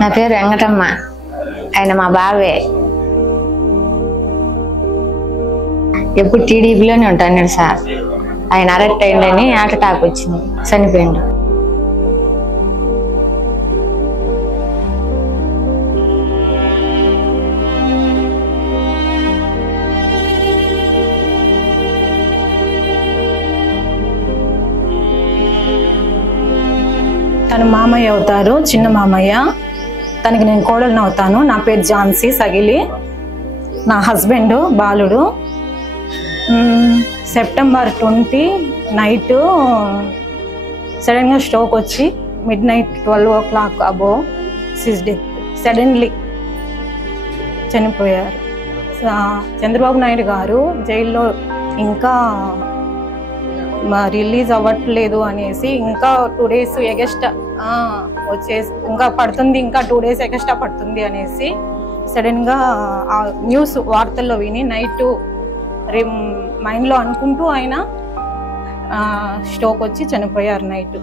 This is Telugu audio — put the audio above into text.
నా పేరు వెంకటమ్మ. ఆయన మా బావే. ఎప్పుడు టీడీపీలోనే ఉంటాను సార్. ఆయన అరెక్ట్ అయిందని హార్ట్ అటాక్ వచ్చింది, చనిపోయిండు. తను మామయ్య అవుతారు, చిన్న మామయ్య. తనకి నేను కోడలిని అవుతాను. నా పేరు ఝాన్సీ సగిలి. నా హస్బెండ్ బాలుడు. సెప్టెంబర్ 20 నైట్ సడన్గా స్ట్రోక్ వచ్చి midnight 12 o'clock అబోవ్ సడన్లీ చనిపోయారు. చంద్రబాబు నాయుడు గారు జైల్లో ఇంకా రిలీజ్ అవ్వట్లేదు అనేసి ఇంకా 2 days ఎగస్ట్రా వచ్చేసి ఇంకా పడుతుంది, ఇంకా 2 days ఎగస్ట్రా పడుతుంది అనేసి సడన్గా ఆ న్యూస్ వార్తల్లో విని నైట్ మైండ్లో అనుకుంటూ ఆయన స్ట్రోక్ వచ్చి చనిపోయారు నైట్.